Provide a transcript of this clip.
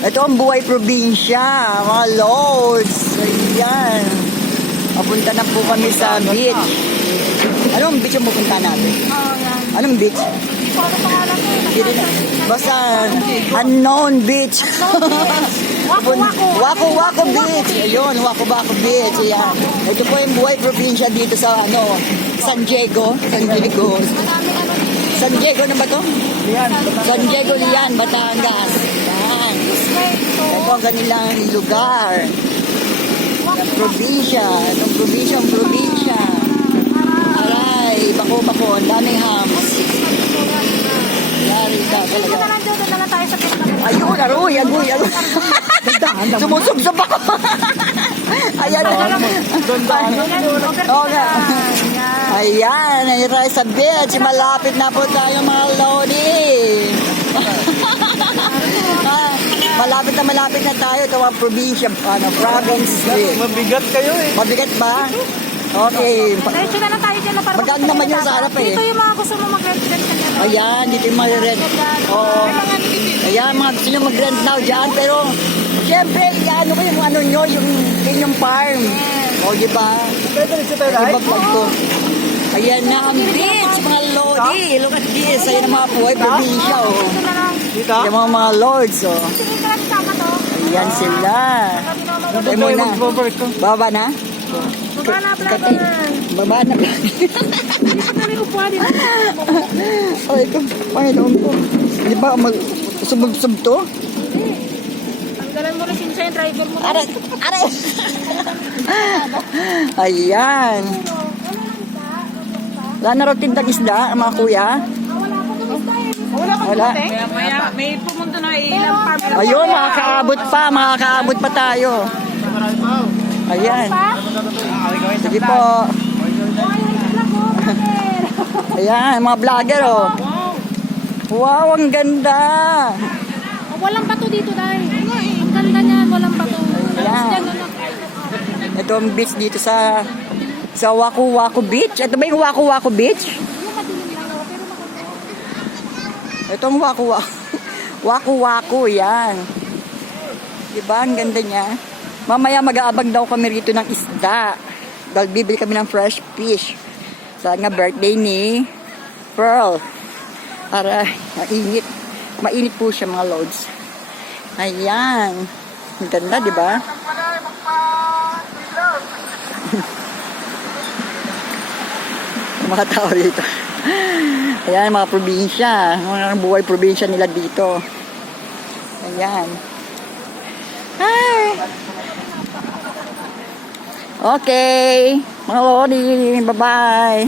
Ito ang buhay probinsya, mga lords. Ayan. Papunta na po kami sa beach. Anong beach yung pupunta natin? Anong beach? Basta unknown beach. Waku Beach. Ayun, Waku Beach. Ayan. Ito po yung buhay probinsya dito sa San Diego. San Diego na ba to? San Diego Lian, Batangas. Ayan. Ito ang kanilang lugar. Probinsya. Itong probinsya. Aray, bako. Ang daming hams. Yari ka talaga. Ayun, aroy. Sumusubsob ako. Ayan. Ayan, ay sa beach. Malapit na po tayo mga lodi. Malapit na tayo. Ito ang probinsya, province. Mabigat kayo eh. Mabigat ba? Okay. Diretso na lang tayo dyan na para Magkano naman yung sa harap eh? Dito yung mga gusto mo mag-rent-rent ka dyan. Ayan, dito yung mag-rent. Oo. Ayan, mga gusto nyo mag-rent now dyan. Pero, syempre, ano ko yung ano nyo, yung inyong farm. O, diba? Diretso tayo Diba live? vlog ko? Ayan na ang beach, mga lodi. Look at this. Ayan ang mga buhay probinsya, oh. Dito na lang. Dito? Yung mga lords, oh. Sige ka lang sama to. Ayan sila. Doon Tayo tayo muna. mag-work ko. Baba na? Baba na, vlogger. Baba na. Dito kami upuan dito. Oh, ito. Panginoon ko. Di ba, sumubsob to? Tanggalan mo rin siya yung driver mo. Aray! Ayan. Wala na raw tindang isda, mga kuya. Wala. May pumunta na ilang farm. Ayun, makakaabot pa tayo. Ayan. Sige po. Ayan, mga vlogger, oh. Wow, ang ganda. Walang bato dito dahil. Ang ganda niyan, walang bato. Ayan. Ito ang beach dito sa Waku Beach. Ito ba yung Waku Beach? Ito ang Waku, yan. Diba? Ang ganda niya. Mamaya mag-aabang daw kami rito ng isda. Dahil bibili kami ng fresh fish. Saan nga birthday ni Pearl. Para mainit. Mainit po siya mga loads. Ayan. Ang ganda, diba? Mga tao dito. Ayan, mga probinsya. Mga buhay probinsya nila dito. Ayan. Hi! Okay. Mga lodi. Bye-bye.